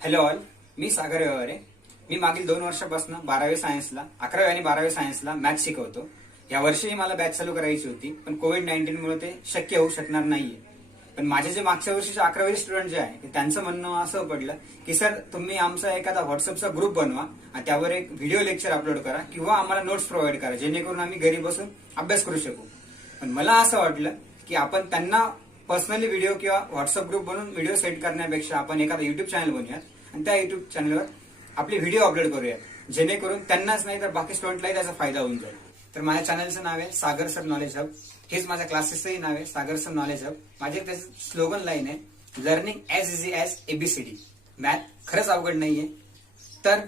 Hello all, मी सागर व्यवहारे. मी मागील 2 वर्षापासून 12वी सायन्सला 11वी आणि 12वी सायन्सला मॅथ्स शिकवतो. या वर्षीही मला बॅच चालू करायची होती, पण कोविड-19 मुळे ते शक्य होऊ शकणार नाहीये. पण माझे जे मागच्या वर्षीचे 11वी स्टुडंट जे आहे त्यांचं म्हणणं असं पडलं की सर तुम्ही आमचा एखादा व्हॉट्सअपचा ग्रुप बनवा आणि त्यावर एक व्हिडिओ लेक्चर अपलोड करा किंवा आम्हाला नोट्स प्रोव्हाइड करा, जेणेकरून आम्ही घरी बसून अभ्यास करू शकू. पण मला असं वाटलं की आपण त्यांना पर्सनली व्हिडिओ किंवा व्हॉट्सअप ग्रुप बनवून व्हिडिओ सेंड करण्यापेक्षा आपण एखादा युट्यूब चॅनल बनवूयात आणि त्या युट्यूब चॅनलवर आपले व्हिडिओ अपलोड करूयात, जेणेकरून त्यांनाच नाही तर बाकी स्टुडंटलाही त्याचा फायदा होऊन जाईल. तर माझ्या चॅनलचं नाव आहे सागर सर नॉलेज हब. हेच माझ्या क्लासेसचंही नाव आहे सागर सर नॉलेज हब. माझे त्याचं स्लोगन लाईन आहे learning as easy as ABCD. Math खरंच अवघड नाहीये. तर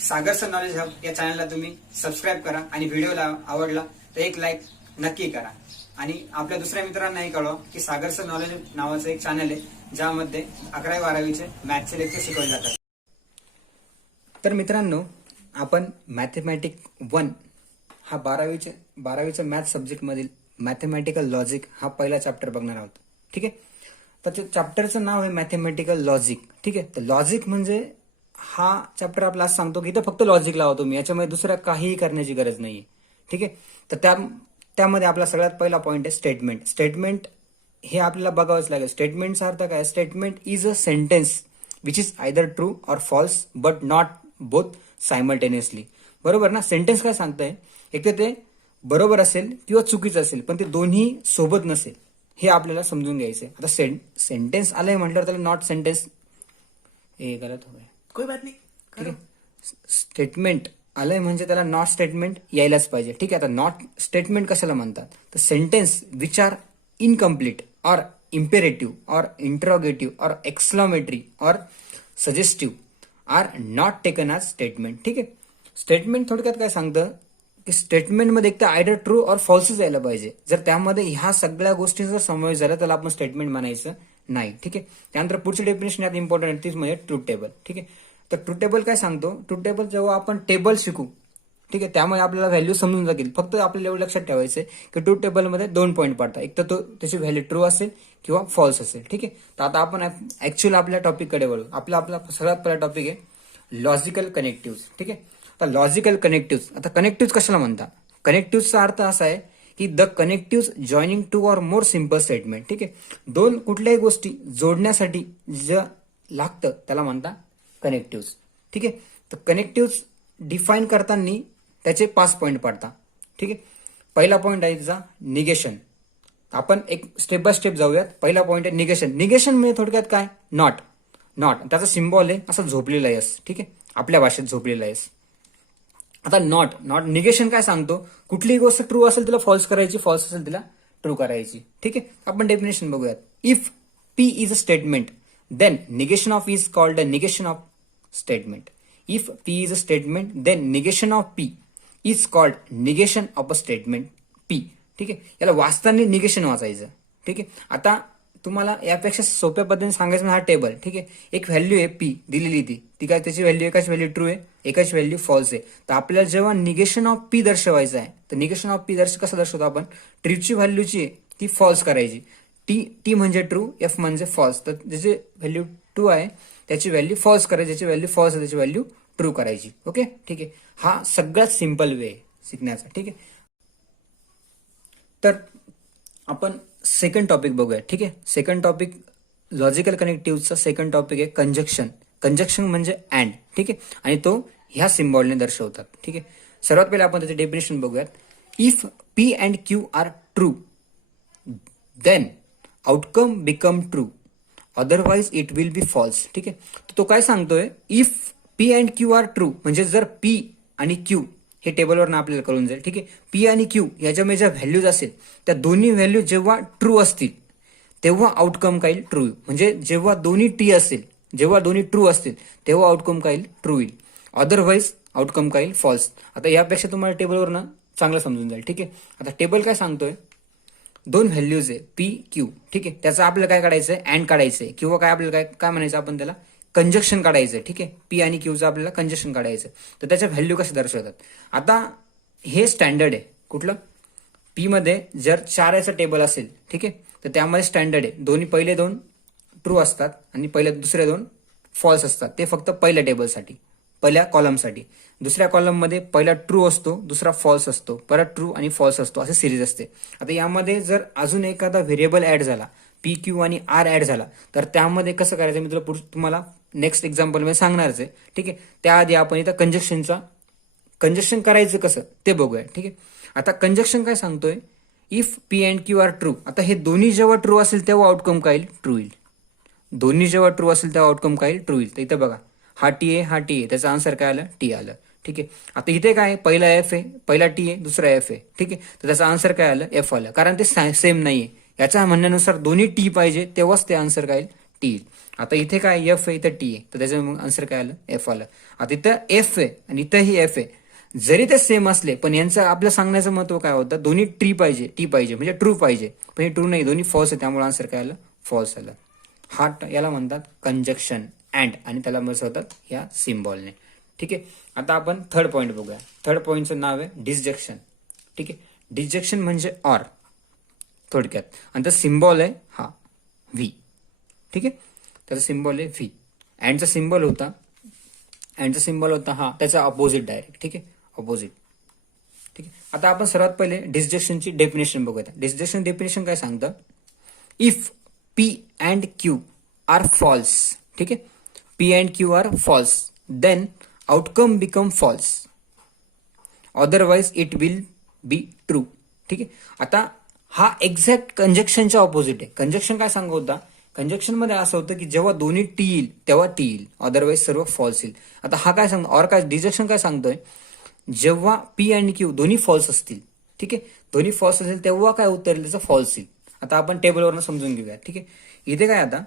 सागर सर नॉलेज हब या चॅनलला तुम्ही सबस्क्राईब करा आणि व्हिडिओला आवडला तर एक लाईक नक्की करा आणि आपल्या दुसऱ्या मित्रांनाही कळवा की सागर सर नॉलेज नावाचं एक चॅनल आहे ज्यामध्ये 11वी-12वीचे मॅथचे लेक्चर शिकवले जातात. तर मित्रांनो, आपण मॅथमॅटिक 1 हा 12वीच्या मॅथ सब्जेक्टमधील मॅथमॅटिकल लॉजिक हा पहिला चॅप्टर बघणार आहोत. ठीक आहे. तर त्या चॅप्टरचं नाव आहे मॅथमॅटिकल लॉजिक. ठीक आहे. तर लॉजिक म्हणजे हा चॅप्टर आपला असं सांगतो की इथं फक्त लॉजिक लावा तुम्ही, याच्यामध्ये दुसरं काहीही करण्याची गरज नाहीये. ठीक आहे. तर त्यामध्ये आपला सगळ्यात पहिला पॉईंट आहे स्टेटमेंट. स्टेटमेंट हे आपल्याला बघावंच लागेल. स्टेटमेंटचा अर्थ काय? Statement is a sentence which is either true or false but not both simultaneously. बरोबर ना? सेंटेन्स काय सांगतंय? एक तर ते बरोबर असेल किंवा चुकीचं असेल, पण ते दोन्ही सोबत नसेल, हे आपल्याला समजून घ्यायचंय. आता सेंटेन्स आलंय म्हटल्यावर त्याला नॉट सेंटेन्स हे गलत हो गया. कोई बात नहीं. ठीक आहे. स्टेटमेंट आलंय म्हणजे त्याला नॉट स्टेटमेंट यायलाच पाहिजे. ठीक आहे. आता नॉट स्टेटमेंट कशाला म्हणतात? तर sentence which are incomplete or imperative or interrogative or exclamatory or suggestive are not taken as statement. ठीक आहे. स्टेटमेंट थोडक्यात काय सांगतं की स्टेटमेंटमध्ये एक तर आयडर ट्रू ऑर फॉल्सच यायला पाहिजे. जर त्यामध्ये ह्या सगळ्या गोष्टींचा समावेश झाला त्याला आपण स्टेटमेंट म्हणायचं नाही. ठीक आहे. त्यानंतर पुढची डेफिनेशन यात इम्पॉर्टंट आहे, तीच म्हणजे ट्रूथ टेबल. ठीक आहे. तर ट्रूथ टेबल काय सांगतो? ट्रूथ टेबल जेव्हा आपण टेबल शिकू, ठीक आहे, त्यामुळे आपल्याला व्हॅल्यू समजून जातील. फक्त आपल्याला एवढं लक्षात ठेवायचं की ट्रूथ टेबलमध्ये 2 पॉईंट पडतात. एक तर त्याची व्हॅल्यू ट्रू असेल किंवा फॉल्स असेल. ठीक आहे. तर आता आपण ऍक्च्युअल आपल्या टॉपिककडे वळू. आपला सगळ्यात पहिला टॉपिक आहे लॉजिकल कनेक्टिव्ह. ठीक आहे. तर लॉजिकल कनेक्टिव्ह, आता कनेक्टिव्ह कशाला म्हणतात? कनेक्टिव्हचा अर्थ असा आहे की the connective joining to or more simple statement. ठीक आहे. दोन कुठल्याही गोष्टी जोडण्यासाठी जे लागतं त्याला म्हणतात कनेक्टिव्ह. ठीक आहे. तर कनेक्टिव्ह डिफाईन करताना त्याचे 5 पॉईंट पडतात. ठीक आहे. पहिला पॉईंट आहे त्याचा निगेशन. आपण एक स्टेप बाय स्टेप जाऊयात. पहिला पॉईंट आहे निगेशन. निगेशन म्हणजे थोडक्यात काय? नॉट. त्याचा सिम्बॉल आहे असं झोपलेला आहेस. ठीक आहे. आपल्या भाषेत झोपलेला आहेस. आता नॉट निगेशन काय सांगतो? कुठलीही गोष्ट ट्रू असेल तिला फॉल्स करायची, फॉल्स असेल तिला ट्रू करायची. ठीक आहे. आपण डेफिनेशन बघूयात. If P is a statement then negation of is called a negation of statement. If P is a statement then negation of P is called negation of a statement P. ठीक आहे. याला वाचताना negation वाचायचं. ठीक आहे. आता तुम्हाला यापेक्षा सोप्या पद्धतीने सांगायचं हा टेबल. ठीक आहे. एक व्हॅल्यू आहे पी दिलेली, ती काय त्याची व्हॅल्यू एकाच व्हॅल्यू ट्रू आहे, एकाच व्हॅल्यू फॉल्स आहे. तर आपल्याला जेव्हा निगेशन ऑफ पी दर्शवायचं आहे तर निगेशन ऑफ पी कसं दर्शवतो आपण? ट्रूची व्हॅल्यूची ती फॉल्स करायची. टी म्हणजे ट्रू, एफ म्हणजे फॉल्स. तर ज्याची व्हॅल्यू ट्रू आहे त्याची व्हॅल्यू फॉल्स करायची, ज्याची व्हॅल्यू फॉल्स आहे त्याची व्हॅल्यू ट्रू करायची. ओके. ठीक आहे. हा सगळ्यात सिम्पल वे शिकण्याचा. ठीक आहे. तर आपण सेकंड टॉपिक बघूया. ठीक आहे. सेकंड टॉपिक लॉजिकल कनेक्टिव्हचा सेकंड टॉपिक आहे कंजक्शन. कंजक्शन म्हणजे अँड. ठीक आहे. आणि तो ह्या सिम्बॉलने दर्शवतात. ठीक आहे. सर्वात पहिले आपण त्याचे डेफिनेशन बघूयात. If P and Q are true then outcome become true, otherwise it will be false. ठीक आहे. तो काय सांगतोय? If P and Q are true म्हणजे जर पी आणि क्यू हे टेबलवर आपल्याला कळून जाईल. ठीक आहे. पी आणि क्यू याच्यामध्ये ज्या व्हॅल्यूज असेल त्या दोन्ही व्हॅल्यू जेव्हा ट्रू असतील तेव्हा आउटकम काय येईल? ट्रू. म्हणजे जेव्हा दोन्ही ट्रू असतील तेव्हा आउटकम काय येईल? ट्रू येईल. अदरवाइज आउटकम काय येईल? फॉल्स. आता यापेक्षा तुम्हाला टेबलवर चांगलं समजून जाईल. ठीक आहे. आता टेबल काय सांगतोय? 2 व्हॅल्यूज आहे पी क्यू. ठीक आहे. त्याचं आपल्याला काय काढायचं आहे? अँड काढायचं आहे किंवा काय आपल्याला काय म्हणायचं आपण त्याला? कंजक्शन काढायचं. ठीक आहे. पी आणि क्यूचं आपल्याला कंजक्शन काढायचं. तर त्याच्या व्हॅल्यू कशा दर्शवतात? आता हे स्टँडर्ड आहे. कुठलं? पी मध्ये जर 4 याचं टेबल असेल, ठीक आहे, तर त्यामध्ये स्टँडर्ड आहे. पहिले दोन ट्रू असतात आणि दुसरे 2 फॉल्स असतात, ते फक्त पहिल्या टेबलसाठी, पहिल्या कॉलमसाठी. दुसऱ्या कॉलममध्ये पहिला ट्रू असतो, दुसरा फॉल्स असतो, परत ट्रू आणि फॉल्स असतो, असे सिरीज असते. आता यामध्ये जर अजून एखादा व्हेरिएबल ऍड झाला, पी क्यू आणि आर ऍड झाला, तर त्यामध्ये कसं करायचं मी तुम्हाला नेक्स्ट एक्झाम्पल मध्ये सांगणारच आहे. ठीक आहे, त्याआधी आपण इथं कंजक्शन करायचं कसं ते बघूया. ठीक आहे, आता कंजक्शन काय सांगतोय, if P and Q are true. आता हे दोन्ही जेव्हा ट्रू असेल तेव्हा आउटकम काय येईल, ट्रू येईल. दोन्ही जेव्हा ट्रू असेल तेव्हा आउटकम काय येईल, ट्रू येईल. तर इथं बघा, हा टी आहे, हा टी आहे, त्याचा आन्सर काय आलं, टी आलं. ठीक आहे, आता इथे काय आहे, पहिला एफ आहे, पहिला टी आहे, दुसरा एफ आहे. ठीक आहे, तर त्याचा आन्सर काय आलं, एफ आलं, कारण ते सेम नाहीये. याच्या म्हणण्यानुसार दोन्ही टी पाहिजे तेव्हाच ते आन्सर काय येईल, टी येईल. आता इथे काय एफ आहे, इथं टी आहे, तर त्याचं आन्सर काय आलं, एफ आलं. आता इथं एफ आहे आणि इथंही एफ आहे, जरी ते सेम असले पण यांचं आपलं सांगण्याचं महत्व काय होतं, दोन्ही टी पाहिजे म्हणजे ट्रू पाहिजे, पण हे ट्रू नाही, दोन्ही फॉल्स आहे, त्यामुळे आन्सर काय आलं, फॉल्स आलं. हा याला म्हणतात कंजक्शन अँड, आणि त्याला होतात या सिम्बॉलने. ठीक आहे, आता आपण थर्ड पॉईंट बघूया. थर्ड पॉईंटचं नाव आहे डिसजक्शन. ठीक आहे, डिसजक्शन म्हणजे ऑर थोडक्यात, आणि तर सिम्बॉल आहे हा व्ही. ठीक आहे, त्याचा सिम्बॉल आहे व्ही. अँडचा सिम्बॉल होता हा त्याचा अपोजिट डायरेक्ट. ठीक आहे, अपोजिट. ठीक आहे, आता आपण सर्वात पहिले डिसजक्शनची डेफिनेशन बघूया. डिसजक्शन डेफिनेशन काय सांगतं, if P and Q are false. ठीक आहे, P and Q are false, then outcome become false, otherwise it will be true. ठीक आहे, आता हा एक्झॅक्ट कंजक्शनच्या ऑपोजिट आहे. कंजक्शन काय सांगत होता, कंजक्शन मध्ये असं होतं की जेव्हा दोन्ही टी येईल तेव्हा टी येईल, अदरवाइज सर्व फॉल्स येईल. आता हा काय सांगतो, और काय डिसजक्शन काय सांगतोय, जेव्हा पी अँड क्यू दोन्ही फॉल्स असतील. ठीक आहे, दोन्ही फॉल्स असेल तेव्हा काय उत्तर येईल, त्याचं फॉल्स येईल. आता आपण टेबलवरून समजून घेऊया. ठीक आहे, इथे काय, आता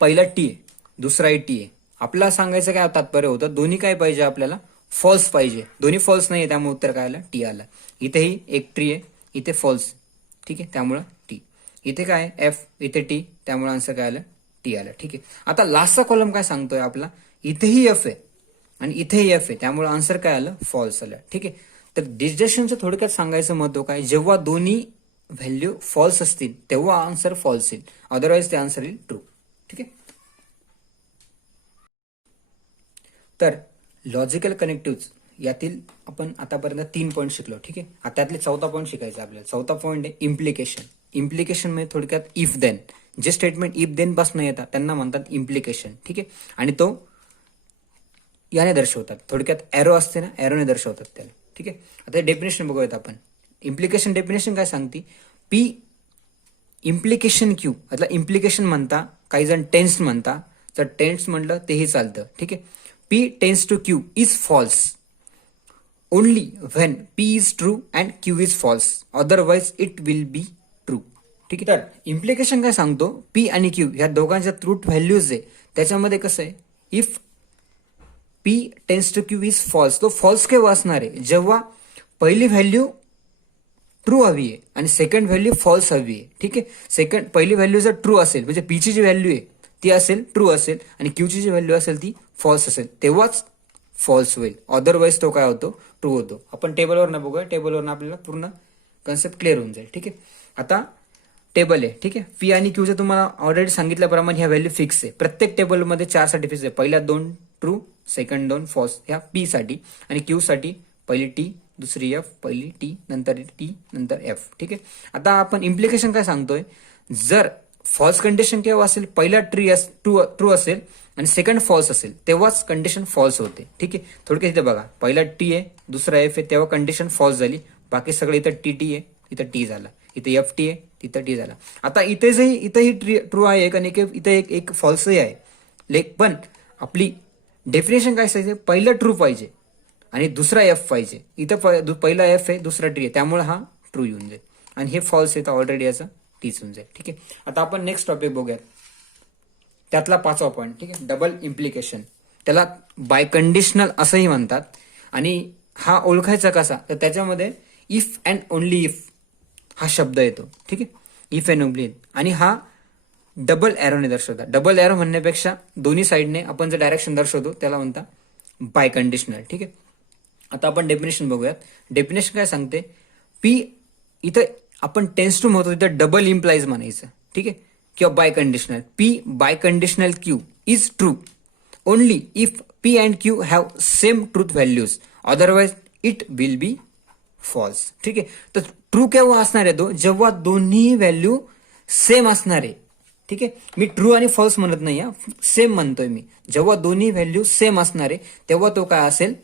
पहिला टी आहे, दुसरा टी आहे. आपल्याला सांगायचं काय तात्पर्य होतं, दोन्ही काय पाहिजे आपल्याला, फॉल्स पाहिजे. दोन्ही फॉल्स नाहीये, त्यामुळे उत्तर काय आलं, टी आलं. इथेही एक ट्री आहे, इथे फॉल्स. ठीक आहे, त्यामुळं टी. इथे काय एफ, इथे टी, त्यामुळे आन्सर काय आलं, टी आलं. ठीक आहे, आता लास्टचा कॉलम काय सांगतोय आपला, इथेही एफ आहे आणि इथेही एफ आहे, त्यामुळे आन्सर काय आलं, फॉल्स आलं. ठीक आहे, तर डिसजक्शनचं थोडक्यात सांगायचं महत्व काय, जेव्हा दोन्ही व्हॅल्यू फॉल्स असतील तेव्हा आन्सर फॉल्स येईल, अदरवाइज ते आन्सर येईल ट्रू. ठीक आहे, तर लॉजिकल कनेक्टिव्ह यातील आपण आतापर्यंत 3 पॉईंट शिकलो. ठीक आहे, आता त्यातले चौथा पॉईंट शिकायचा आपल्याला. चौथा पॉईंट आहे इम्प्लिकेशन. इम्प्लिकेशन म्हणजे थोडक्यात इफ देन, जे स्टेटमेंट इफ देन पासून येतात त्यांना म्हणतात इम्प्लिकेशन. ठीक आहे, आणि तो याने दर्शवतात, थोडक्यात एरो असते ना, एरोने दर्शवतात त्याला. ठीक आहे, आता डेफिनेशन बघूयात आपण. इम्प्लिकेशन डेफिनेशन काय सांगते, पी इम्प्लिकेशन क्यू, आता इम्प्लिकेशन म्हणता, काही जण टेन्स म्हणता, जर टेन्स म्हटलं तेही चालतं. ठीक आहे, P tends to Q is false only when P is true and Q is false, otherwise it will be true. ठीक आहे, तर इम्प्लिकेशन काय सांगतो, पी आणि क्यू ह्या दोघांच्या ट्रूथ व्हॅल्यूज आहे, त्याच्यामध्ये कसं आहे, if P tends to Q is false, तो फॉल्स केव्हा असणार आहे, जेव्हा पहिली व्हॅल्यू ट्रू हवी आहे आणि सेकंड व्हॅल्यू फॉल्स हवी आहे. ठीक आहे, पहिली व्हॅल्यू जर ट्रू असेल म्हणजे पीची जी व्हॅल्यू आहे ती असेल ट्रू असेल आणि क्यूची जी व्हॅल्यू असेल ती फॉल्स असेल, तेव्हाच फॉल्स होईल, अदरवाइज तो काय होतो, ट्रू होतो. आपण टेबलवर बघूया, टेबलवर आपल्याला पूर्ण कन्सेप्ट क्लिअर होऊन जाईल. ठीक आहे, आता टेबल आहे. ठीक आहे, पी आणि क्यूचं तुम्हाला ऑलरेडी सांगितल्याप्रमाणे ह्या व्हॅल्यू फिक्स आहे. प्रत्येक टेबलमध्ये 4 साठी फिक्स आहे, पहिल्या 2 ट्रू, सेकंड 2 फॉल्स, ह्या पी साठी, आणि क्यू साठी पहिली टी, दुसरी एफ, पहिली टी, नंतर टी, नंतर एफ. ठीक आहे, आता आपण इम्प्लिकेशन काय सांगतोय, जर फॉल्स कंडिशन केव्हा असेल, पहिला ट्रू असेल आणि सेकंड फॉल्स असेल तेव्हाच कंडिशन फॉल्स होते. ठीक आहे, थोडक्यात इथे बघा, पहिला टी आहे, दुसरा एफ आहे, तेव्हा कंडिशन फॉल्स झाली. बाकी सगळं इथं टी आहे, इथं टी झाला, इथे एफ टी आहे, तिथं टी झाला. आता इथेही ट्रू आहे आणि इथे एक फॉल्सही आहे, पण आपली डेफिनेशन काय सांगायचं, पहिलं ट्रू पाहिजे आणि दुसरा एफ पाहिजे. इथं पहिला एफ आहे, दुसरा टी आहे, त्यामुळे हा ट्रू येऊन जाईल आणि हे फॉल्स आहे तर ऑलरेडी याचा टीच होऊन जाईल. ठीक आहे, आता आपण नेक्स्ट टॉपिक बघूयात, त्यातला 5वा पॉईंट. ठीक आहे, डबल इम्प्लिकेशन, त्याला बाय कंडिशनल असंही म्हणतात. आणि हा ओळखायचा कसा, तर त्याच्यामध्ये इफ अँड ओनली इफ हा शब्द येतो. ठीक आहे, इफ अँड ओनली इफ, आणि हा डबल एरोने दर्शवतात. डबल एरो म्हणण्यापेक्षा दोन्ही साईडने आपण जे डायरेक्शन दर्शवतो त्याला म्हणता बाय कंडिशनल. ठीक आहे, आता आपण डेफिनेशन बघूयात. डेफिनेशन काय सांगते, पी इथं आपण टेन्स टू म्हणतो, तिथं डबल इम्प्लाइज म्हणायचं. ठीक आहे, किंवा biconditional, P biconditional Q is true only if P and Q have same truth values, otherwise it will be false. ठीक आहे, तर ट्रू केव्हा असणार आहे तो, जेव्हा दोन्ही व्हॅल्यू सेम असणार आहे. ठीक आहे, मी ट्रू आणि फॉल्स म्हणत नाही, सेम म्हणतोय मी. जेव्हा दोन्ही व्हॅल्यू सेम असणार आहे तेव्हा तो काय असेल,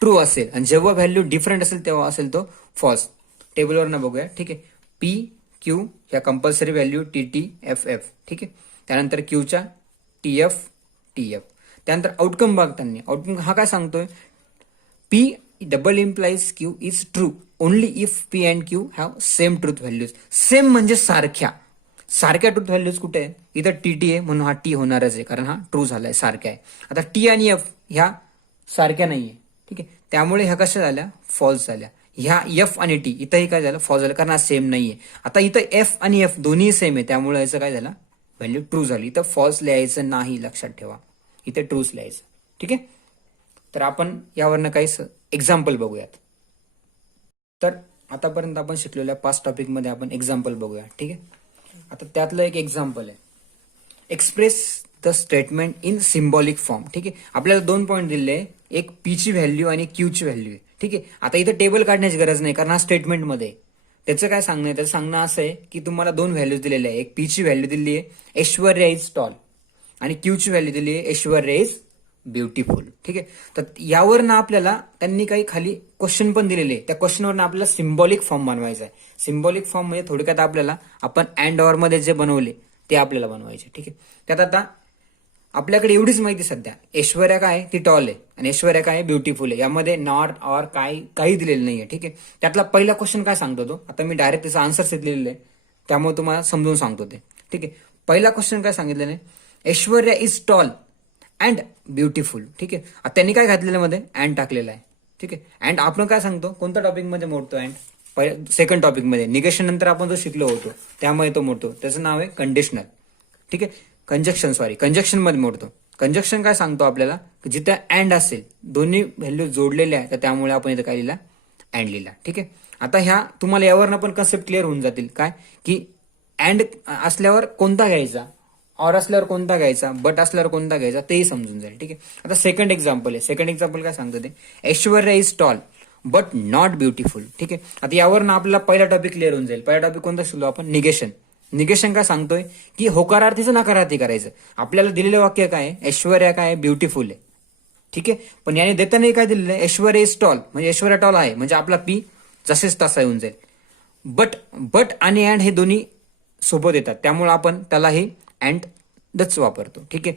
ट्रू असेल. आणि जेव्हा व्हॅल्यू डिफरंट असेल तेव्हा असेल तो फॉल्स. टेबलवर ना बघूया. ठीक आहे, पी क्यू ह्या compulsory value T T F F. ठीक आहे, त्यानंतर क्यूच्या टी एफ टी एफ. त्यानंतर आउटकम बघताना आउटकम हा काय सांगतोय, P double implies Q is true only if P and Q have same truth values. Same म्हणजे सारख्या ट्रूथ व्हॅल्यूज कुठे आहे, इथं टी टी आहे म्हणून हा टी होणारच आहे, कारण हा ट्रू झालाय, सारख्या आहे. आता टी आणि एफ ह्या सारख्या नाहीये. ठीक आहे, त्यामुळे ह्या कशा झाल्या, फॉल्स झाल्या. ह्या एफ आणि टी इथंही काय झालं, फॉल्स झालं, कारण हा सेम नाहीये. आता इथं एफ आणि एफ दोन्ही सेम आहे, त्यामुळे याचं काय झालं, व्हॅल्यू ट्रू झाली. इथं फॉल्स लिहायचं नाही, लक्षात ठेवा, इथे ट्रूच लिहायचं. ठीक आहे, तर आपण यावरनं काही एक्झाम्पल बघूयात. तर आतापर्यंत आपण शिकलेल्या 5 टॉपिकमध्ये आपण एक्झाम्पल बघूया. ठीक आहे, आता त्यातलं एक एक्झाम्पल आहे, express the statement in symbolic form. ठीक आहे, आपल्याला 2 पॉईंट दिले आहे, एक पी ची व्हॅल्यू आणि क्यू ची व्हॅल्यू आहे. ठीक आहे, आता इथं टेबल काढण्याची गरज नाही, कारण हा स्टेटमेंटमध्ये त्याचं काय सांगणं आहे, त्याचं सांगणं असं आहे की तुम्हाला 2 व्हॅल्यूज दिलेल्या आहे. एक पी ची व्हॅल्यू दिली आहे ऐश्वर्या इज टॉल आणि क्यू ची व्हॅल्यू दिली आहे ऐश्वर्या इज ब्युटिफुल. ठीक आहे, तर यावरनं आपल्याला त्यांनी काही खाली क्वेश्चन पण दिलेले आहे, त्या क्वेश्चनवरनं आपल्याला सिम्बॉलिक फॉर्म बनवायचा आहे. सिम्बॉलिक फॉर्म म्हणजे थोडक्यात आपल्याला आपण अँड ऑर मध्ये जे बनवले ते आपल्याला बनवायचे. ठीक आहे, त्यात आता आपल्याकडे एवढीच माहिती सध्या, ऐश्वर्या काय ती टॉल आहे आणि ऐश्वर्या काय ब्युटिफुल आहे, यामध्ये नॉट ऑर काही दिलेलं नाहीये. ठीक आहे, त्यातला पहिला क्वेश्चन काय सांगतो तो, आता मी डायरेक्ट त्याचा आन्सर दिलेलं आहे त्यामुळे तुम्हाला समजून सांगतो ते. ठीक आहे, पहिला क्वेश्चन काय सांगितलेलं आहे, Aishwarya is tall and beautiful. ठीक आहे, आता त्यांनी काय घातलेलं मध्ये, अँड टाकलेलं आहे. ठीक आहे, अँड आपण काय सांगतो, कोणत्या टॉपिक मध्ये मोडतो अँड, सेकंड टॉपिक मध्ये निगेशन नंतर आपण जो शिकलो होतो त्यामुळे तो मोडतो, त्याचं नाव आहे कंडिशनल. ठीक आहे, कंजक्शन मध्ये मोडतो. कंजक्शन काय सांगतो आपल्याला, जिथे अँड असेल, दोन्ही व्हॅल्यू जोडलेल्या आहे, तर त्यामुळे आपण इथं काय लिहिला, अँड लिहिला. ठीक आहे, आता ह्या तुम्हाला यावरनं पण कन्सेप्ट क्लिअर होऊन जातील, काय की अँड असल्यावर कोणता घ्यायचा, ऑर असल्यावर कोणता घ्यायचा, बट असल्यावर कोणता घ्यायचा, तेही समजून जाईल. ठीक आहे, आता सेकंड एक्झाम्पल आहे. सेकंड एक्झाम्पल काय सांगतो ते, Aishwarya is tall but not beautiful. ठीक आहे, आता यावरनं आपल्याला पहिला टॉपिक क्लिअर होऊन जाईल. पहिला टॉपिक कोणता शिकलो आपण, निगेशन. निगेशन काय सांगतोय की होकारार्थीचं नकारार्थी करायचं. आपल्याला दिलेलं वाक्य काय आहे, ऐश्वर्या काय ब्युटिफुल आहे. ठीक आहे, पण याने देताना काय दिलेलं आहे, ऐश्वर्या इज टॉल म्हणजे ऐश्वर्या टॉल आहे, म्हणजे आपला पी जसेच तसा येऊन जाईल. बट आणि अँड हे दोन्ही सोबत येतात, त्यामुळे आपण त्याला हे अँडच वापरतो. ठीक आहे,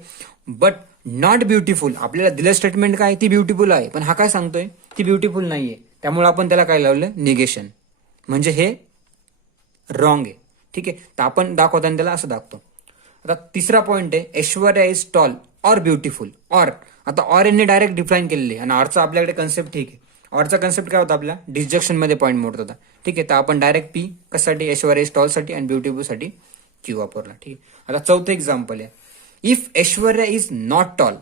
बट नॉट ब्युटिफुल, आपल्याला दिलं स्टेटमेंट काय, ती ब्युटिफुल आहे, पण हा काय सांगतोय ती ब्युटिफुल नाहीये, त्यामुळे आपण त्याला काय लावलं, निगेशन, म्हणजे हे रॉंग आहे. ठीक आहे, तर आपण दाखवताना त्याला असं दाखवतो. आता तिसरा पॉईंट आहे, Aishwarya is tall or beautiful. Or, आता ऑर यांनी डायरेक्ट डिफाईन केलेले आणि ऑरचा आपल्याकडे कन्सेप्ट. ठीक आहे, ऑरचा कन्सेप्ट काय होता, आपला डिस्जक्शन मध्ये पॉईंट मोडत होता. ठीक आहे, तर आपण डायरेक्ट पी कशासाठी, ऐश्वर्या इज टॉल साठी आणि ब्युटिफुल साठी क्यू वापरला. ठीक आहे, आता चौथं एक्झाम्पल आहे, if Aishwarya is not tall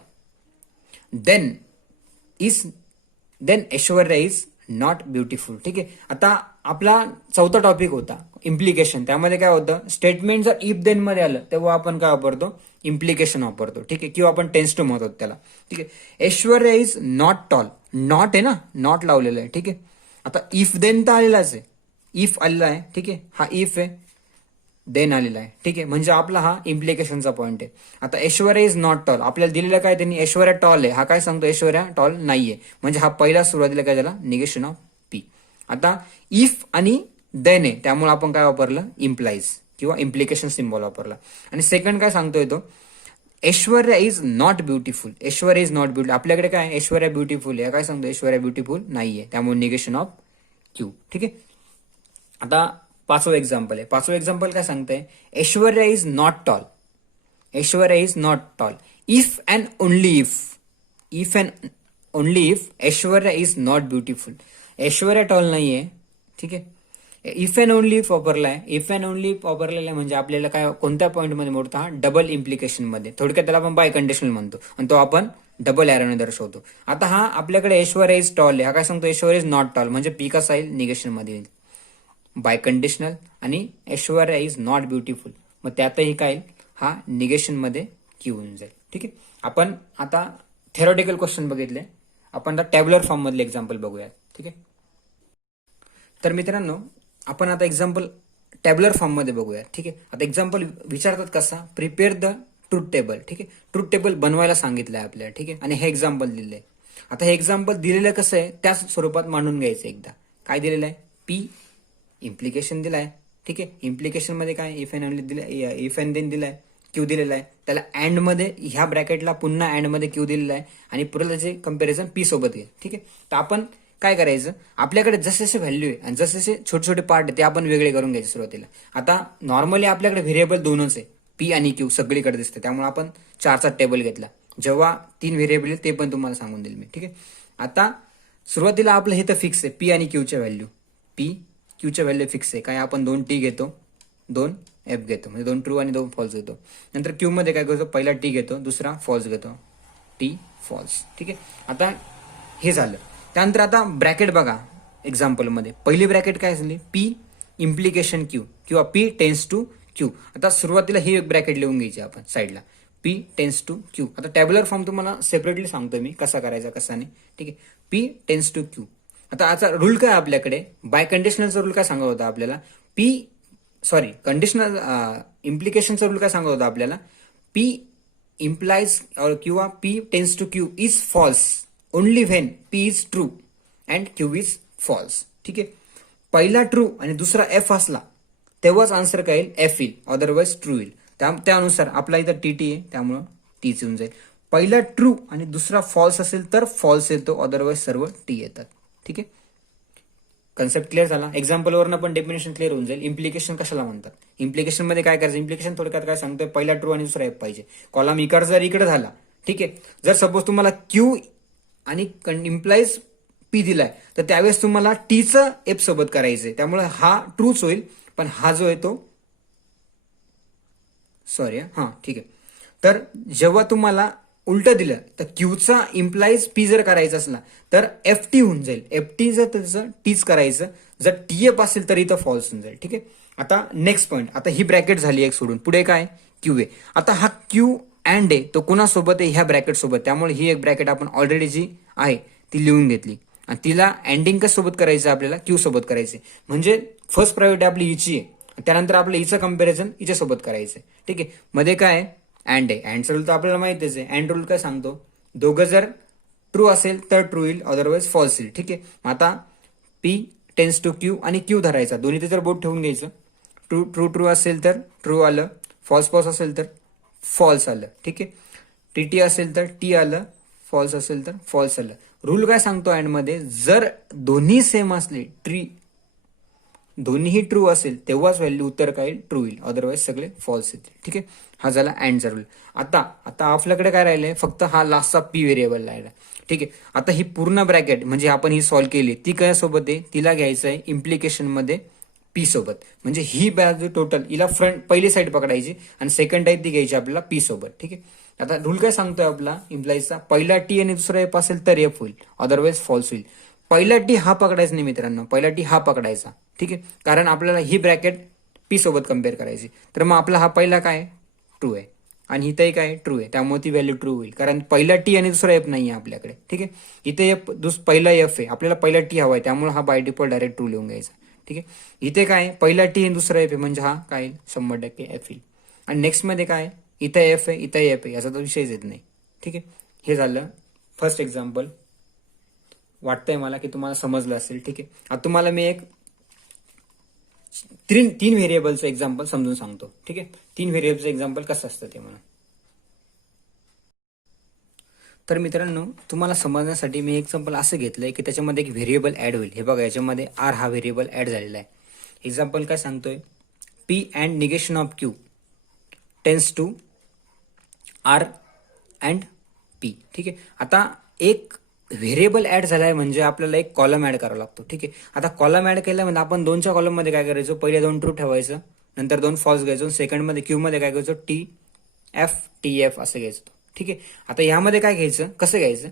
then Aishwarya is not beautiful. ठीक आहे, आता आपला चौथा टॉपिक होता इम्प्लिकेशन. त्यामध्ये काय होतं, स्टेटमेंट जर इफ देन मध्ये आलं तेव्हा आपण काय वापरतो, इम्प्लिकेशन वापरतो. ठीक आहे, किंवा आपण टेन्स टू म्हणतो त्याला. ठीक आहे, Aishwarya is not tall, not आहे ना, नॉट लावलेलं आहे. ठीक आहे, आता इफ देन तर आलेलाच आहे, इफ आलेला आहे. ठीक आहे, हा इफ आहे, देन आलेला आहे. ठीक आहे, म्हणजे आपला हा इम्प्लिकेशनचा पॉईंट आहे. आता ऐश्वर्या इज नॉट टॉल, आपल्याला दिलेलं काय, त्यांनी ऐश्वर्या टॉल आहे, हा काय सांगतो, ऐश्वर्या टॉल नाहीये, म्हणजे हा पहिला सुरुवातीला काय झाला, निगेशन ऑफ पी. आता इफ आणि देन आहे, त्यामुळे आपण काय वापरलं, इम्प्लाइज किंवा इम्प्लिकेशन सिम्बॉल वापरला. आणि सेकंड काय सांगतोय तो, Aishwarya is not beautiful. Aishwarya is not beautiful, आपल्याकडे काय ऐश्वर्या ब्युटिफुल आहे, काय सांगतो ऐश्वर्या ब्युटिफुल नाहीये, त्यामुळे निगेशन ऑफ क्यू. ठीक आहे, आता पाचवं एक्झाम्पल आहे. पाचवं एक्झाम्पल काय सांगतंय, Aishwarya is not tall. Aishwarya is not tall if and only if Aishwarya is not beautiful. Aishwarya tall नाहीये. ठीक आहे, इफ अँड ओनली इफ वापरलाय. इफ अँड ओनली इफ वापरलेला आहे म्हणजे आपल्याला काय, कोणत्या पॉईंटमध्ये मोडतो, हा डबल इम्प्लिकेशन मध्ये, थोडक्यात त्याला आपण बाय कंडिशनल म्हणतो आणि तो आपण डबल एरोने दर्शवतो. आता हा आपल्याकडे ऐश्वर्या इज टॉल आहे, हा काय सांगतो, ऐश्वर्या इज नॉट टॉल, म्हणजे पी कसा येईल, निगेशन मध्ये येईल, बाय कंडिशनल. आणि ऐश्वर्या इज नॉट ब्युटिफुल, मग त्यातही काय, हा निगेशन मध्ये क्यू होऊन जाईल. ठीक आहे. आपण आता थेरॉटिकल क्वेश्चन बघितले, आपण आता टॅब्युलर फॉर्म मधले एक्झाम्पल बघूया. ठीक आहे. तर मित्रांनो, आपण आता एक्झाम्पल टॅब्युलर फॉर्म मध्ये बघूया. ठीक आहे. आता एक्झाम्पल विचारतात कसा, प्रिपेअर द ट्रूथ टेबल. ठीक आहे. ट्रूथ टेबल बनवायला सांगितलं आहे आपल्याला. ठीक आहे. आणि हे एक्झाम्पल दिलेलं आहे. आता हे एक्झाम्पल दिलेलं कसं आहे त्याच स्वरूपात मांडून घ्यायचं एकदा. काय दिलेलं आहे, पी इम्प्लिकेशन दिलाय. ठीक आहे. इम्प्लिकेशन मध्ये काय, इफ अँड दिलाय, इफ अँड देन दिलाय, क्यू दिलेला आहे. त्याला अँड मध्ये, ह्या ब्रॅकेटला पुन्हा अँड मध्ये क्यू दिलेला आहे आणि पुढे त्याचे कंपॅरिझन पी सोबत आहे. ठीक आहे. तर आपण काय करायचं, आपल्याकडे जसे जसे व्हॅल्यू आहे आणि जसे जसे छोटे छोटे पार्ट आहे ते आपण वेगळे करून घ्यायचे सुरुवातीला. आता नॉर्मली आपल्याकडे व्हेरिएबल दोनच आहे, पी आणि क्यू सगळीकडे दिसते, त्यामुळे आपण 4चा टेबल घेतला. जेव्हा 3 व्हेरिएबल आहे ते पण तुम्हाला सांगून देईल मी. ठीक आहे. आता सुरुवातीला आपलं हे तर फिक्स आहे, पी आणि क्यूच्या व्हॅल्यू, पी क्यूच्या व्हॅल्यू फिक्स आहे. काय, आपण 2 टी घेतो, 2 एफ घेतो, म्हणजे 2 ट्रू आणि 2 फॉल्स घेतो. नंतर क्यू मध्ये काय करतो, पहिला टी घेतो, दुसरा फॉल्स घेतो, टी फॉल्स. ठीक आहे. आता हे झालं. त्यानंतर आता ब्रॅकेट बघा एक्झाम्पल मध्ये, पहिली ब्रॅकेट काय झाली, पी इम्प्लिकेशन क्यू किंवा पी टेन्स टू क्यू. आता सुरुवातीला ही एक ब्रॅकेट लिहून घ्यायची आपण साईडला, पी टेन्स टू क्यू. आता टॅब्युलर फॉर्म तुम्हाला सेपरेटली सांगतो मी कसा करायचा कसा नाही. ठीक आहे. P tends to Q. आता याचा रूल काय आपल्याकडे, बाय कंडिशनलचा रूल काय सांगत होता आपल्याला, कंडिशनल इम्प्लिकेशनचा रूल काय सांगत होता आपल्याला, पी इम्प्लाइज किंवा P tends to Q is false only when P is true and Q is false. ठीक आहे. पहिला ट्रू आणि दुसरा एफ असला तेव्हाच आन्सर काय येईल, एफ येईल, अदरवाईज ट्रू येईल. त्यानुसार आपला इथं टी आहे, त्यामुळं टीच येऊन जाईल. पहिला ट्रू आणि दुसरा फॉल्स असेल तर फॉल्स येतो, अदरवाईज सर्व टी येतात. ठीक आहे. कन्सेप्ट क्लिअर झाला. एक्झाम्पलवरनं पण डेफिनेशन क्लिअर होऊन जाईल. इम्प्लिकेशन कशाला म्हणतात, इम्प्लिकेशन मध्ये काय करायचं, इम्प्लिकेशन थोडक्यात काय सांगतोय, पहिला ट्रू आणि दुसरा एफ पाहिजे. कॉलम इकडे जर इकडे झाला, ठीक आहे, जर सपोज तुम्हाला क्यू आणि इम्प्लाइज पी दिलाय तर त्यावेळेस तुम्हाला टीचं एफ सोबत करायचंय, त्यामुळे हा ट्रूच होईल. पण हा जो आहे तो ठीक आहे. तर जेव्हा तुम्हाला उलट दिलं तर क्यूचा इम्प्लाइज पी जर करायचा असला तर एफ टी होऊन जाईल. एफ टी जर त्याचं टीच करायचं, जर टी एफ असेल तर इथं फॉल्स होऊन जाईल. ठीक आहे. आता नेक्स्ट पॉईंट, आता ही ब्रॅकेट झाली एक सोडून, पुढे काय, क्यू आहे. आता हा क्यू अँड आहे तो कुणासोबत आहे, ह्या ब्रॅकेट सोबत, त्यामुळे ही एक ब्रॅकेट आपण ऑलरेडी जी आहे ती लिहून घेतली आणि तिला अँडिंग कस सोबत करायचं, आपल्याला क्यू सोबत करायचे. म्हणजे फर्स्ट प्रायोरिटी आपली हिची आहे, त्यानंतर आपलं हिचं कंपॅरिझन हिच्या सोबत करायचं. ठीक आहे. मध्ये काय अँड आहे, अँडचा रूल तर आपल्याला माहितीच आहे. अँड रूल काय सांगतो, दोघं जर ट्रू असेल तर ट्रू येईल, अदरवाईज फॉल्स येईल. ठीक आहे. आता पी टेन्स टू क्यू आणि क्यू धरायचा, दोन्ही ते जर बोट ठेवून घ्यायचं. ट्रू ट्रू ट्रू असेल तर ट्रू आलं, फॉल्स फॉल्स असेल तर फॉल्स आलं. ठीक आहे. टी टी असेल तर टी आलं, फॉल्स असेल तर फॉल्स आलं. रूल काय सांगतो अँड मध्ये, जर दोन्ही सेम असले, दोन्हीही ट्रू असेल तेव्हाच व्हॅल्यू उत्तर काय येईल, ट्रू येईल, अदरवाईज सगळे फॉल्स येतील. ठीक आहे. हा झाला अँडचा रूल. आता आपल्याकडे काय राहिलंय, फक्त हा लास्टचा पी व्हेरिएबल राहिला. ठीक आहे. आता ही पूर्ण ब्रॅकेट म्हणजे आपण ही सॉल्व्ह केली, ती काय सोबत आहे, तिला घ्यायचं आहे इम्प्लिकेशन मध्ये पी सोबत. म्हणजे ही बाजू टोटल हिला फ्रंट पहिली साईड पकडायची आणि सेकंड टाईप ती घ्यायची आपल्याला पी सोबत. ठीक आहे. आता रूल काय सांगतोय आपला इम्प्लाइजचा, पहिला टी आणि दुसरा एफ असेल तर एफ होईल, अदरवाईज फॉल्स होईल. पहिला टी हा पकडायचा नाही मित्रांनो, पहिला टी हा पकडायचा. ठीक आहे. कारण आपल्याला ही ब्रॅकेट पी सोबत कम्पेअर करायची, तर मग आपला हा पहिला काय ट्रू आहे आणि इथंही काय ट्रू आहे, त्यामुळे ती व्हॅल्यू ट्रू होईल. कारण पहिला टी आणि दुसरा एफ नाही आहे आपल्याकडे. ठीक आहे. इथे पहिला एफ आहे, आपल्याला पहिला टी हवा आहे, त्यामुळे हा बाय डिफॉल्ट डायरेक्ट ट्रू लिहून घ्यायचा. ठीक आहे. इथे काय पहिला टी आणि दुसरा एफ आहे, म्हणजे हा काय 100% एफ येईल. आणि नेक्स्ट मध्ये काय, इथं एफ आहे, इथं एफ आहे, याचा तर विषयच येत नाही. ठीक आहे. हे झालं फर्स्ट एक्झाम्पल. वाटतंय मला की तुम्हाला समजलं असेल. ठीक आहे. आता तुम्हाला मी एक 3 व्हेरिएबलचं एक्झाम्पल समजून सांगतो. ठीक आहे. 3 व्हेरिएबलचं एक्झाम्पल कसं असतं ते म्हणून. तर मित्रांनो, तुम्हाला समजण्यासाठी मी एक्झाम्पल असं घेतलंय की त्याच्यामध्ये एक व्हेरिएबल ऍड होईल. हे बघा, याच्यामध्ये आर हा व्हेरिएबल ऍड झालेला आहे. एक्झाम्पल काय सांगतोय, P and negation of Q tends to R and P. ठीक आहे. आता एक व्हेरिएबल ऍड झालाय म्हणजे आपल्याला एक कॉलम ऍड करावा लागतो. ठीक आहे. आता कॉलम ऍड केला म्हणजे आपण 2च्या कॉलम मध्ये काय करायचो, पहिले 2 ट्रू ठेवायचं, नंतर 2 फॉल्स घ्यायचो, सेकंड मध्ये क्यू मध्ये काय करायचो, टी एफ असं घ्यायचं. ठीक आहे. आता यामध्ये काय घ्यायचं, कसं घ्यायचं,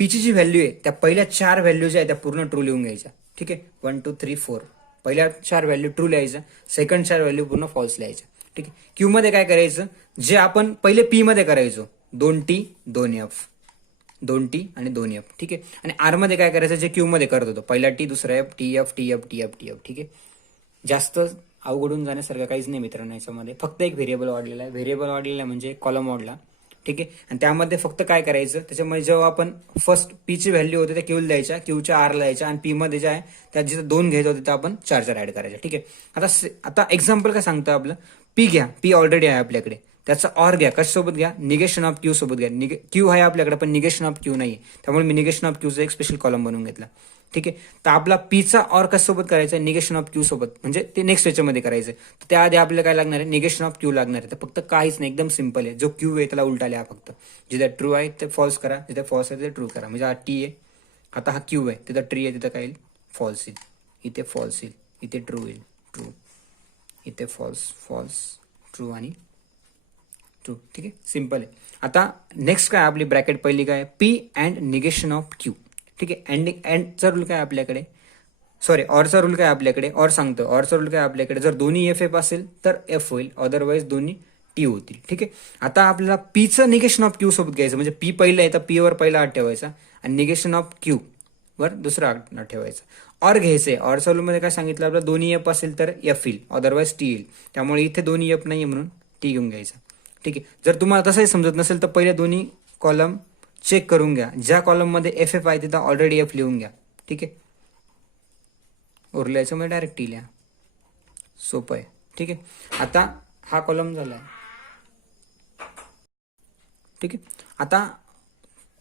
पीची जी व्हॅल्यू आहे त्या पहिल्या 4 व्हॅल्यू ज्या आहेत त्या पूर्ण ट्रू लिहून घ्यायच्या. ठीक आहे. 1 2 3 4 पहिल्या 4 व्हॅल्यू ट्रू लिहायच्या, सेकंड 4 व्हॅल्यू पूर्ण फॉल्स लिहायच्या. ठीक आहे. क्यू मध्ये काय करायचं, जे आपण पहिले पी मध्ये करायचो, 2T 2F, 2T आणि 2F, ठीक आहे. आणि आर मध्ये काय करायचं, जे क्यू मध्ये करत होतो, पहिला टी दुसरा F, TF TF TF TF, ठीक आहे. जास्त अवघडून जाण्यासारखं काहीच नाही मित्रांनो याच्यामध्ये. फक्त एक व्हेरिएबल वाढलेला आहे. व्हेरिएबल वाढलेला आहे म्हणजे कॉलम वाढला, ठीक आहे. आणि त्यामध्ये फक्त काय करायचं, त्याच्यामध्ये जेव्हा आपण फर्स्ट पी ची व्हॅल्यू होते त्या क्यूला द्यायच्या, क्यूच्या आरला द्यायच्या, आणि पी मध्ये जे आहे त्यात जिथं 2 घ्यायचं होते त्या आपण 4 ऍड करायच्या, ठीक आहे. आता एक्झाम्पल काय सांगतो आपलं, पी घ्या, पी ऑलरेडी आहे आपल्याकडे, त्याचा ऑर घ्या, कशासोबत घ्या, निगेशन ऑफ क्यू सोबत घ्या. क्यू आहे आपल्याकडे पण निगेशन ऑफ क्यू नाही, त्यामुळे मी निगेशन ऑफ क्यूचा एक स्पेशल कॉलम बनवून घेतला, ठीक आहे. तर आपला पीचा ऑर कशासोबत करायचा, निगेशन ऑफ क्यू सोबत, म्हणजे ते नेक्स्ट याच्यामध्ये करायचं. तर त्याआधी आपल्याला काय लागणार आहे, निगेशन ऑफ क्यू लागणार आहे. तर फक्त काहीच नाही, एकदम सिंपल आहे. जो क्यू आहे त्याला उलटा लिहा फक्त, जिथे ट्रू आहे ते फॉल्स करा, जिथे फॉल्स आहे तिथे ट्रू करा. म्हणजे हा टी आहे, आता हा क्यू आहे, तिथं ट्री आहे, तिथं काय येईल, फॉल्स येईल, इथे फॉल्स येईल, इथे ट्रू येईल, ट्रू, इथे फॉल्स, फॉल्स, ट्रू आणि ट्रू, ठीक आहे. सिंपल आहे. आता नेक्स्ट काय आपली ब्रॅकेट पहिली काय, P and negation of Q, ठीक आहे. अँडचा रूल काय आपल्याकडे, सॉरी ऑरचा रूल काय आपल्याकडे, ऑर सांगतो. ऑरचा रूल काय आपल्याकडे, जर दोन्ही एफ एफ असेल तर एफ होईल, अदरवाईज दोन्ही टी होतील, ठीक आहे. आता आपल्याला पीचं निगेशन ऑफ क्यू सोबत घ्यायचं, म्हणजे पी पहिलं आहे तर पी वर पहिला हात ठेवायचा आणि निगेशन ऑफ क्यू वर दुसरा हात ठेवायचा. ऑर घ्यायचंय, ऑरच्या रूलमध्ये काय सांगितलं आपलं, दोन्ही एफ असेल तर एफ येईल, अदरवाईज टी येईल. त्यामुळे इथे दोन्ही एफ नाहीये म्हणून टी घेऊन घ्यायचा, ठीक आहे. जर तुम्हाला तसंही समजत नसेल तर पहिले दोन्ही कॉलम चेक करून घ्या. ज्या कॉलम मध्ये एफ एफ आहे तिथं ऑलरेडी एफ लिहून घ्या, ठीक आहे. उरलं याच्यामध्ये डायरेक्ट टी लिहा, सोपं आहे, ठीक आहे. आता हा कॉलम झाला, ठीक आहे. आता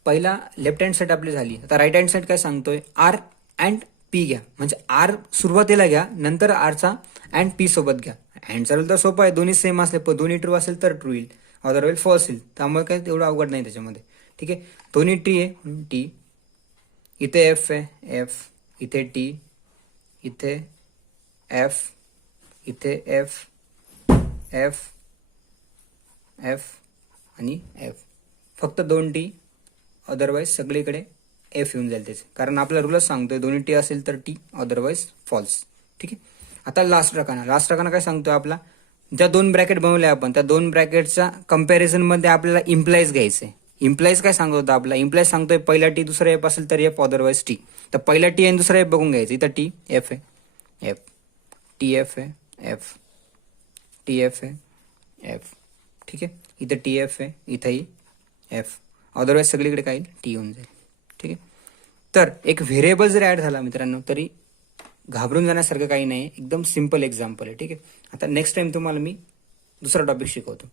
पहिला लेफ्ट हँड साईड आपली झाली. आता राईट हँड साईड काय सांगतोय, आर अँड पी घ्या, म्हणजे आर सुरुवातीला घ्या, नंतर आरचा अँड पी सोबत घ्या. अँड चालू तर सोपं आहे, दोन्ही सेम असले पण दोन्ही ट्रू असेल तर ट्रू येईल, अदरवाईज फॉल्स येईल. त्यामुळे काय तेवढं अवघड नाही त्याच्यामध्ये, ठीक आहे. दोन्ही टी आहे, टी, इथे एफ आहे, एफ, इथे टी, इथे एफ, इथे एफ, एफ, एफ आणि एफ. फक्त 2T, अदरवाईज सगळीकडे एफ येऊन जाईल त्याचे, कारण आपला रूलच सांगतोय दोन्ही टी असेल तर टी, अदरवाईज फॉल्स, ठीक आहे. आता लास्ट रकाना काय सांगतोय आपला, ज्या 2 ब्रॅकेट बनवल्या आपण त्या 2 ब्रॅकेटच्या कंपॅरिझन मध्ये आपल्याला इम्प्लाइज घ्यायचंय. इम्प्लाइज काय सांगत होता आपला, इम्प्लाइज सांगतोय पहिला टी दुसरा एफ असेल तर एफ, अदरवाईज टी. तर पहिला टी आणि दुसरा एफ बघून घ्यायचं, इथं टी एफ आहे, एफ, टी एफ आहे, एफ, टी एफ आहे, एफ, ठीक आहे. इथं टी एफ आहे, इथंही एफ, अदरवाईज सगळीकडे काय येईल, टी येऊन जाईल, ठीक आहे. तर एक व्हेरिएबल जरी ऍड झाला मित्रांनो तरी घाबरून जाण्यासारखं काही नाही, एकदम सिंपल एक्झाम्पल आहे, ठीक आहे. आता नेक्स्ट टाइम तुम्हाला मी दुसरा टॉपिक शिकवतो.